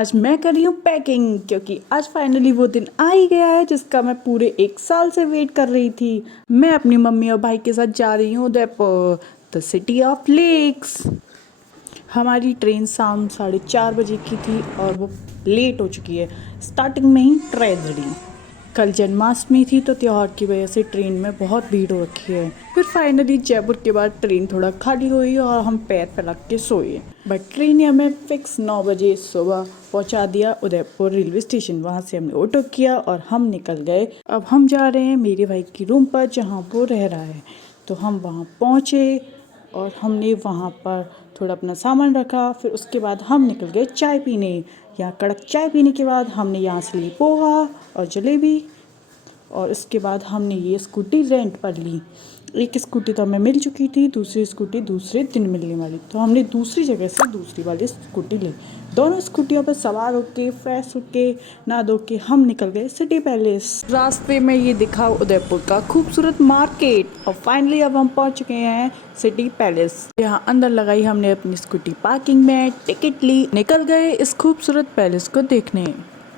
आज मैं कर रही हूँ पैकिंग, क्योंकि आज फाइनली वो दिन आ ही गया है जिसका मैं पूरे 1 साल से वेट कर रही थी। मैं अपनी मम्मी और भाई के साथ जा रही हूँ Udaipur, the city of lakes. हमारी ट्रेन शाम 4:30 बजे की थी और वो लेट हो चुकी है, स्टार्टिंग में ही ट्रेजेडी। कल जन्माष्टमी थी तो त्यौहार की वजह से ट्रेन में बहुत भीड़ हो रखी है। फिर फाइनली जयपुर के बाद ट्रेन थोड़ा खाली हुई और हम पैर फैला के सोए। बट ट्रेन ने हमें फिक्स 9 बजे सुबह पहुंचा दिया उदयपुर रेलवे स्टेशन। वहां से हमने ऑटो किया और हम निकल गए। अब हम जा रहे हैं मेरे भाई की रूम पर जहाँ वो रह रहा है। तो हम वहाँ पहुँचे और हमने वहाँ पर थोड़ा अपना सामान रखा। फिर उसके बाद हम निकल गए चाय पीने। यहाँ कड़क चाय पीने के बाद हमने यहाँ से ली पोहा और जलेबी, और उसके बाद हमने ये स्कूटी रेंट पर ली। एक स्कूटी तो हमें मिल चुकी थी, दूसरी स्कूटी दूसरे दिन मिलने वाली, तो हमने दूसरी जगह से दूसरी वाली स्कूटी ली। दोनों स्कूटियों पर सवार होके फ्रेश होके नहा धो के हम निकल गए सिटी पैलेस। रास्ते में ये दिखा उदयपुर का खूबसूरत मार्केट, और फाइनली अब हम पहुंच चुके हैं सिटी पैलेस। यहाँ अंदर लगाई हमने अपनी स्कूटी पार्किंग में, टिकट ली, निकल गए इस खूबसूरत पैलेस को देखने।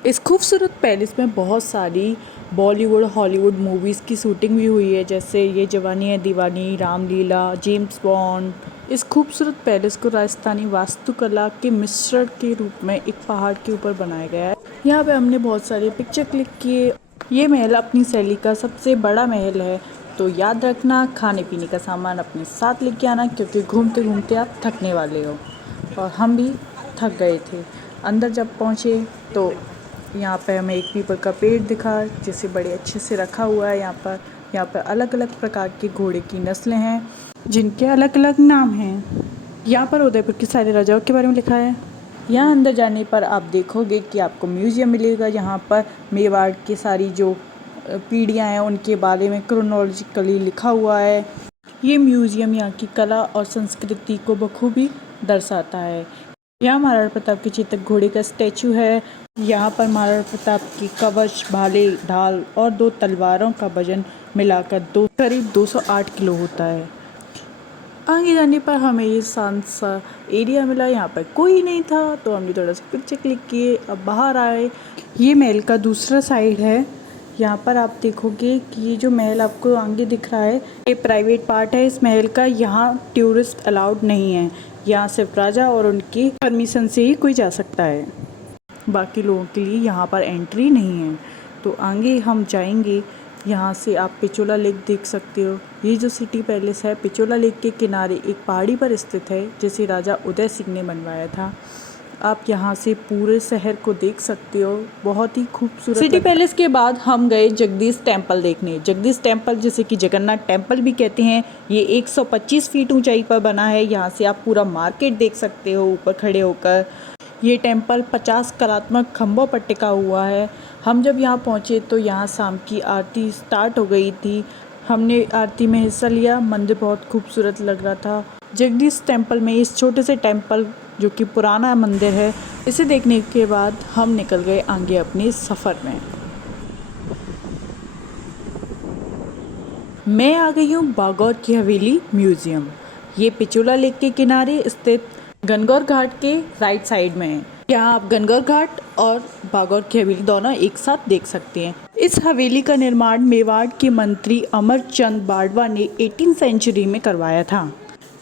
इस खूबसूरत पैलेस में बहुत सारी बॉलीवुड हॉलीवुड मूवीज़ की शूटिंग भी हुई है, जैसे ये जवानी है दीवानी, रामलीला, जेम्स बॉन्ड। इस खूबसूरत पैलेस को राजस्थानी वास्तुकला के मिश्रण के रूप में एक पहाड़ के ऊपर बनाया गया है। यहाँ पे हमने बहुत सारे पिक्चर क्लिक किए। ये महल अपनी शैली का सबसे बड़ा महल है, तो याद रखना खाने पीने का सामान अपने साथ लेके आना, क्योंकि घूमते घूमते आप थकने वाले हो। और हम भी थक गए थे। अंदर जब पहुँचे तो यहाँ पे हमें एक पीपल का पेड़ दिखा, जिसे बड़े अच्छे से रखा हुआ है। यहाँ पर अलग अलग प्रकार के घोड़े की नस्लें हैं, जिनके अलग अलग नाम हैं। यहाँ पर उदयपुर के सारे राजाओं के बारे में लिखा है। यहाँ अंदर जाने पर आप देखोगे कि आपको म्यूजियम मिलेगा, यहाँ पर मेवाड़ की सारी जो पीढ़ियाँ हैं उनके बारे में क्रोनोलॉजिकली लिखा हुआ है। ये म्यूजियम यहाँ की कला और संस्कृति को बखूबी दर्शाता है। यहाँ महाराणा प्रताप के चेतक घोड़े का स्टैचू है। यहाँ पर महाराणा प्रताप की कवच, भाले, ढाल और 2 तलवारों का वजन मिलाकर करीब 208 किलो होता है। आगे जाने पर हमें ये शांत सा एरिया मिला, यहाँ पर कोई नहीं था, तो हमने थोड़ा सा पिक्चर क्लिक किए। अब बाहर आए। ये महल का दूसरा साइड है। यहाँ पर आप देखोगे कि ये जो महल आपको आगे दिख रहा है, ये प्राइवेट पार्ट है इस महल का। यहाँ टूरिस्ट अलाउड नहीं है, यहाँ सिर्फ राजा और उनकी परमिशन से ही कोई जा सकता है, बाकी लोगों के लिए यहाँ पर एंट्री नहीं है। तो आगे हम जाएंगे। यहाँ से आप पिचोला लेक देख सकते हो। ये जो सिटी पैलेस है पिचोला लेक के किनारे एक पहाड़ी पर स्थित है, जिसे राजा उदय सिंह ने बनवाया था। आप यहाँ से पूरे शहर को देख सकते हो, बहुत ही खूबसूरत। सिटी पैलेस के बाद हम गए जगदीश टेम्पल देखने। जगदीश टेम्पल, जिसे कि जगन्नाथ टेम्पल भी कहते हैं, ये 125 फीट ऊंचाई पर बना है। यहाँ से आप पूरा मार्केट देख सकते हो ऊपर खड़े होकर। ये टेम्पल 50 कलात्मक खम्भों पर टिका हुआ है। हम जब यहाँ पहुँचे तो यहाँ शाम की आरती स्टार्ट हो गई थी। हमने आरती में हिस्सा लिया। मंदिर बहुत खूबसूरत लग रहा था। जगदीश टेम्पल में इस छोटे से टेम्पल, जो कि पुराना मंदिर है, इसे देखने के बाद हम निकल गए आगे अपने सफ़र में। मैं आ गई हूँ बागौर की हवेली म्यूज़ियम। ये पिचोला लेक के किनारे स्थित गणगौर घाट के राइट साइड में है। यहाँ आप गणगौर घाट और बागौर की हवेली दोनों एक साथ देख सकते हैं। इस हवेली का निर्माण मेवाड़ के मंत्री अमरचंद बाड़वा ने 18वीं सेंचुरी में करवाया था।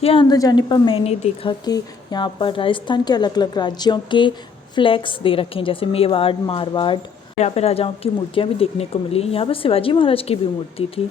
यहाँ अंदर जाने पर मैंने देखा कि यहाँ पर राजस्थान के अलग अलग राज्यों के फ्लैग्स दे रखे हैं, जैसे मेवाड़, मारवाड़। यहाँ पे राजाओं की मूर्तियाँ भी देखने को मिली। यहाँ पर शिवाजी महाराज की भी मूर्ति थी,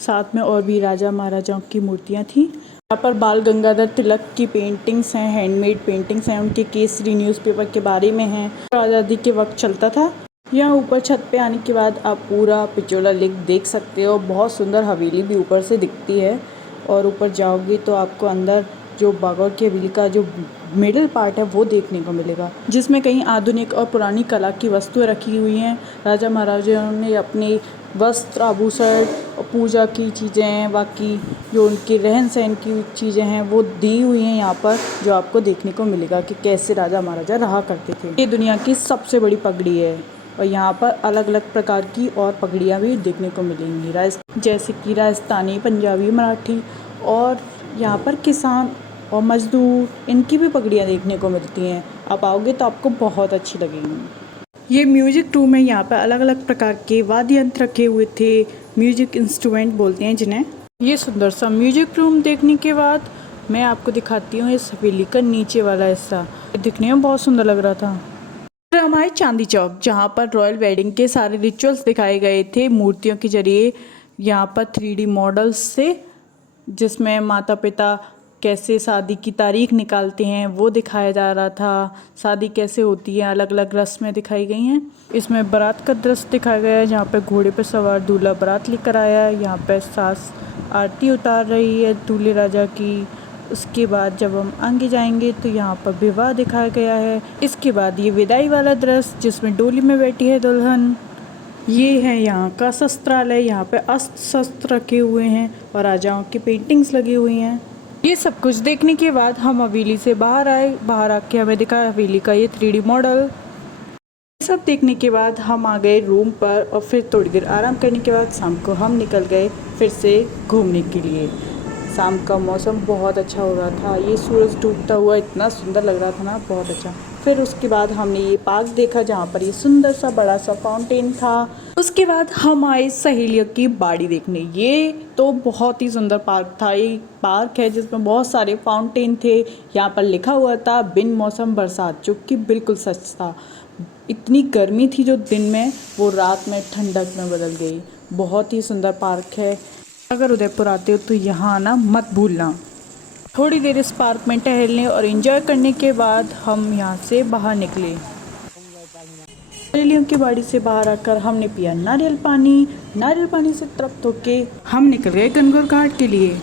साथ में और भी राजा महाराजाओं की मूर्तियाँ थी। यहाँ पर बाल गंगाधर तिलक की पेंटिंग्स हैं, हैंडमेड पेंटिंग्स हैं, उनके केसरी न्यूज़पेपर के बारे में हैं, आज़ादी के वक्त चलता था। यहाँ ऊपर छत पे आने के बाद आप पूरा पिचोला लेक देख सकते हो। बहुत सुंदर हवेली भी ऊपर से दिखती है, और ऊपर जाओगे तो आपको अंदर जो बागौर की हवेली का जो मिडिल पार्ट है वो देखने को मिलेगा, जिसमें कई आधुनिक और पुरानी कला की वस्तुएं रखी हुई हैं। राजा महाराजाओं ने अपने वस्त्र, आभूषण और पूजा की चीज़ें हैं, बाकी जो उनके रहन सहन की चीज़ें हैं वो दी हुई हैं यहाँ पर, जो आपको देखने को मिलेगा कि कैसे राजा महाराजा रहा करते थे। ये दुनिया की सबसे बड़ी पगड़ी है, और यहाँ पर अलग अलग प्रकार की और पगड़ियाँ भी देखने को मिलेंगी, जैसे कि राजस्थानी, पंजाबी, मराठी, और यहाँ पर किसान और मजदूर, इनकी भी पगड़ियाँ देखने को मिलती हैं। आप आओगे तो आपको बहुत अच्छी लगेंगी। ये म्यूजिक रूम है, यहाँ पर अलग अलग प्रकार के वाद्य यंत्र रखे हुए थे, म्यूजिक इंस्ट्रूमेंट बोलते हैं जिन्हें। ये सुंदर सा म्यूजिक रूम देखने के बाद मैं आपको दिखाती हूँ इस हवेली का नीचे वाला हिस्सा। दिखने में बहुत सुंदर लग रहा था। फिर हम आए चांदी चौक, जहाँ पर रॉयल वेडिंग के सारे रिचुअल्स दिखाए गए थे मूर्तियों के जरिए। यहाँ पर 3D मॉडल्स से, जिसमें माता पिता कैसे शादी की तारीख निकालते हैं वो दिखाया जा रहा था। शादी कैसे होती है, अलग अलग रस्में दिखाई गई हैं। इसमें बारात का दृश्य दिखाया गया है, जहाँ पर घोड़े पर सवार दूल्हा बारात लेकर आया है। यहाँ पर सास आरती उतार रही है दूल्हे राजा की। उसके बाद जब हम आगे जाएंगे तो यहाँ पर विवाह दिखाया गया है। इसके बाद ये विदाई वाला दृश्य, जिसमें डोली में बैठी है दुल्हन। ये है यहाँ का शस्त्रालय, यहाँ पे अस्त्र शस्त्र रखे हुए हैं और राजाओं की पेंटिंग्स लगी हुई हैं। ये सब कुछ देखने के बाद हम हवेली से बाहर आए। बाहर आके हमें दिखा हवेली का ये 3D मॉडल। सब देखने के बाद हम आ गए रूम पर और फिर थोड़ी देर आराम करने के बाद शाम को हम निकल गए फिर से घूमने के लिए। शाम का मौसम बहुत अच्छा हो रहा था, ये सूरज डूबता हुआ इतना सुंदर लग रहा था ना, बहुत अच्छा। फिर उसके बाद हमने ये पार्क देखा, जहाँ पर ये सुंदर सा बड़ा सा फाउंटेन था। उसके बाद हम आए सहेलियों की बाड़ी देखने। ये तो बहुत ही सुंदर पार्क था। ये पार्क है जिसमें बहुत सारे फाउंटेन थे। यहाँ पर लिखा हुआ था बिन मौसम बरसात, जो कि बिल्कुल सच था। इतनी गर्मी थी जो दिन में, वो रात में ठंडक में बदल गई। बहुत ही सुंदर पार्क है। अगर उदयपुर आते हो तो यहाँ आना मत भूलना। थोड़ी देर इस पार्क में टहलने और एंजॉय करने के बाद हम यहाँ से बाहर निकले। सहेलियों की बाड़ी से बाहर आकर हमने पिया नारियल पानी। नारियल पानी से तृप्त होके हम निकल गए गणगौर घाट के लिए।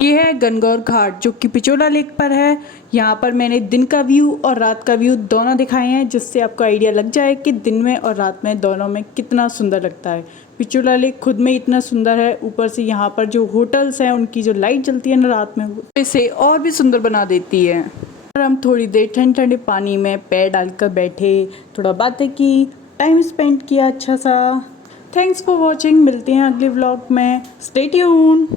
ये है गणगौर घाट, जो कि पिचोला लेक पर है। यहाँ पर मैंने दिन का व्यू और रात का व्यू दोनों दिखाए हैं, जिससे आपको आइडिया लग जाए कि दिन में और रात में दोनों में कितना सुंदर लगता है। पिचोला लेक खुद में इतना सुंदर है, ऊपर से यहाँ पर जो होटल्स हैं उनकी जो लाइट जलती है ना रात में, इसे और भी सुंदर बना देती है। और हम थोड़ी देर ठंडे ठंडे पानी में पैर डालकर बैठे, थोड़ा बातें की, टाइम स्पेंड किया अच्छा सा। Thanks for watching. मिलते हैं अगले व्लॉग में। Stay tuned.